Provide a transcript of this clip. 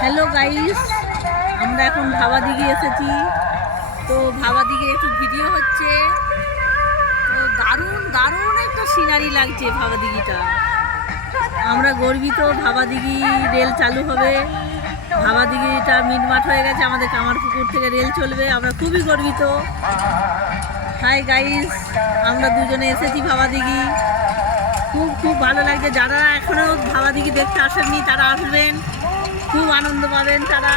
Hello guys আমরা এখন ভাবা দিঘি এসেছি। তো ভাবা দিঘি একটু ভিডিও হচ্ছে। তো দারুণ দারুণ একটা সিনারি লাগছে ভাবা দিঘিটা আমরা গর্বিত ভাবা দিঘি রেল চালু হবে। দিঘিটা মিটমাট হয়ে গেছে, আমাদের কামারপুকুর থেকে রেল চলবে, আমরা খুবই গর্বিত। হাই গাইস আমরা দুজনে এসেছি ভাবা দিঘি। খুব খুব ভালো লাগছে, যারা এখনও ভাবা দিঘি দেখতে আসেননি, তারা আসবেন। খুব আনন্দ পাবেন তারা।